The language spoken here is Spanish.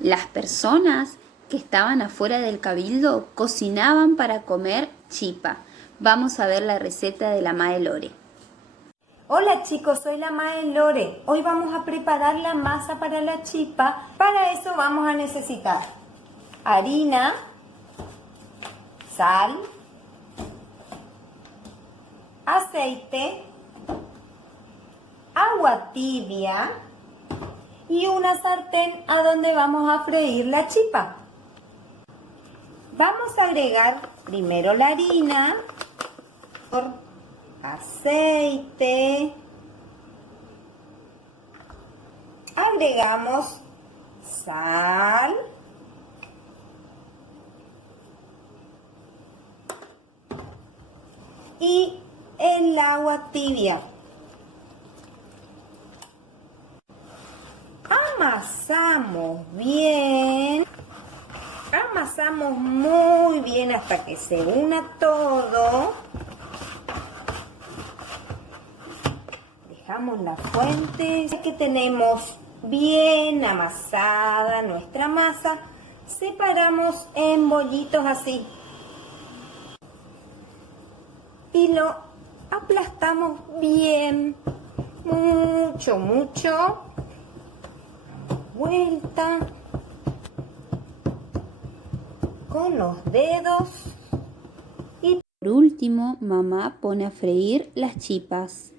Las personas que estaban afuera del cabildo cocinaban para comer chipa. Vamos a ver la receta de la Mae Lore. Hola chicos, soy la Mae Lore. Hoy vamos a preparar la masa para la chipa. Para eso vamos a necesitar harina, sal, aceite, agua tibia y una sartén a donde vamos a freír la chipa. Vamos a agregar primero la harina, aceite, agregamos sal, y el agua tibia. Amasamos bien, amasamos muy bien hasta que se una todo. Dejamos la fuente. Ya que tenemos bien amasada nuestra masa, separamos en bollitos así y lo aplastamos bien, mucho, vuelta con los dedos. Por último, mamá pone a freír las chipas.